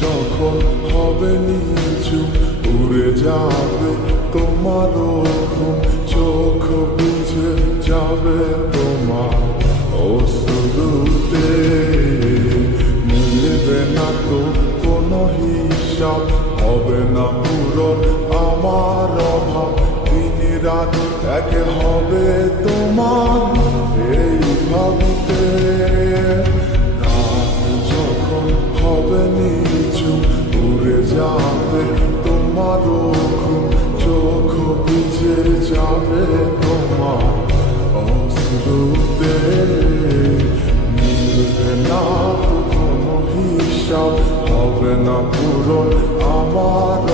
যখন হবে নিচু উড়ে যাবে তোমার ঘুম, চোখ বুঝে যাবে তোমার অশ্রুতে। মিলবে না তো কোনো হিসাব, হবে না পূরণ আমার অভাব। দিন রাত এক হবে তোমার এই ভাবতে। রাত যখন হবে নিচু উড়ে যাবে তোমার ঘুম, চোখ বুঝে যাবে তোমার অশ্রুতে। মিলবে না তো কোনো হিসাব, হবে না পূরণ আমার